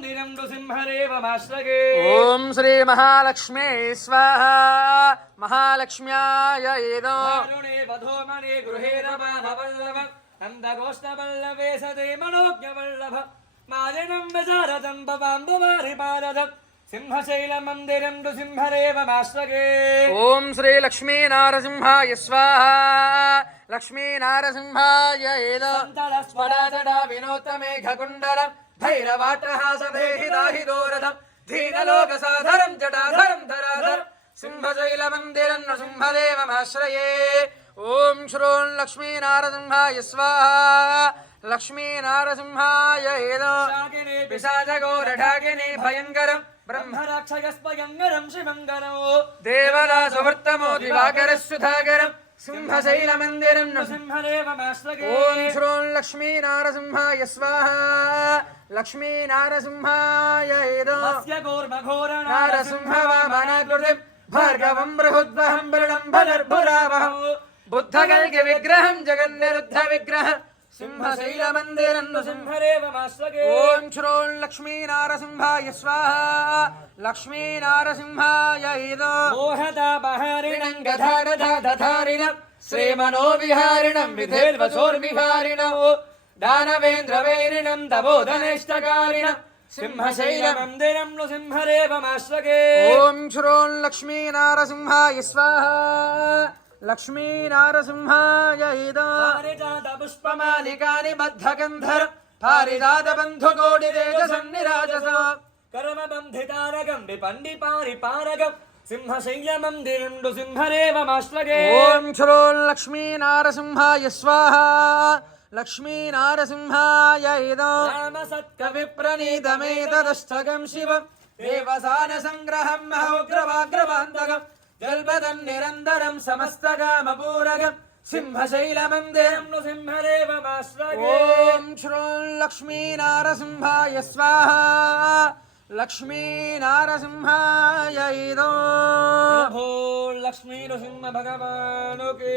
మందిరం నృసింహరేవమాశ్రగే. ఓం శ్రీ మహాలక్ష్మే స్వాహ. మహాలక్ష్మ్యాయ ఏదో వధోమనే గృహే రమామవల్లభ నందగోష్ఠవల్లభే సదే మనోజ్ఞవల్లభ మాలినం విచారదం భవాంబువారి పారదం సింహశైల మందిరం నృసింహరేవమాశ్రగే. ఓం శ్రీ లక్ష్మీ నారసింహాయ స్వాహ. లక్ష్మీ నారసింహాయ ఏదో స్ఫటాచట వినోత్తమేఘకుండలం భైరవాటహాసభేహిదాహిదోరథం ధీనలోకసాధరం జటాధరం ధరాధరం సింహశైల మందిరం నృసింహదేవమాశ్రయే. ఓం శ్రోం లక్ష్మీ నారసింహాయ స్వాహ. లక్ష్మీ నారసింహాయ ఏదో పిశాచఘోరఢాకిని భయంకరం బ్రహ్మరాక్షయస్వయంగరం శివంగరం దేవదాసువర్తమో దివాకర సుధాకరం సింహశైల మందిరం నృసింహరేవమాశ్రగే. ఓం శ్రోం లక్ష్మీ నారసింహాయ స్వాహ. లక్ష్మీ నారసింహాయ ఏదో నారసింహ వామనాకృతిం భార్గవం బృహద్వహం బృఢం బలర్భురావహం బుద్ధకల్కి విగ్రహం జగన్నిరుద్ధ విగ్రహం సింహశైల మందిరం నృసింహరేవమాశ్రగే. ఓం శ్రోం లక్ష్మీ నారసింహాయ స్వాహ. లక్ష్మీ నారసింహాయ ఏదో మోహదాపహారిణం గధారిణం శ్రీమనో విహారిణం విధేర్వసోర్విహారిణం దానవేంద్రవైరిణం తపోధనేష్టకారిణం సింహశైల మందిరం నృసింహరేవమాశ్రగే. ఓం శ్రోం లక్ష్మీ నారసింహాయ స్వాహ. లక్ష్మీ నారసింహాయ ఏదో పారిజాత పుష్పమాలికాని బద్ధగంధర పారిజాత బంధుకోటి తేజసన్నిరాజస కర్మబంధితారకం విపండి పారిపారకం సింహశైల మందిరం నృసింహరేవమాశ్రగే. ఓం శ్రోం లక్ష్మీ నారసింహాయ స్వాహ. లక్ష్మీ నారసింహాయ ఏదో రామసత్కవిప్రణీతమేతదష్టకం శివం దేవసాన సంగ్రహం మహోగ్రవాగ్రవాంతకం జల్పదన్ నిరంతరం సమస్తకామపూరకం సింహశైల మందిరం నృసింహరేవమాశ్రగే. ఓం శ్రోం లక్ష్మీ నారసింహాయ స్వాహ. లక్ష్మీ నారసింహాయ ఏదో లక్ష్మీ నృసింహ భగవానుకి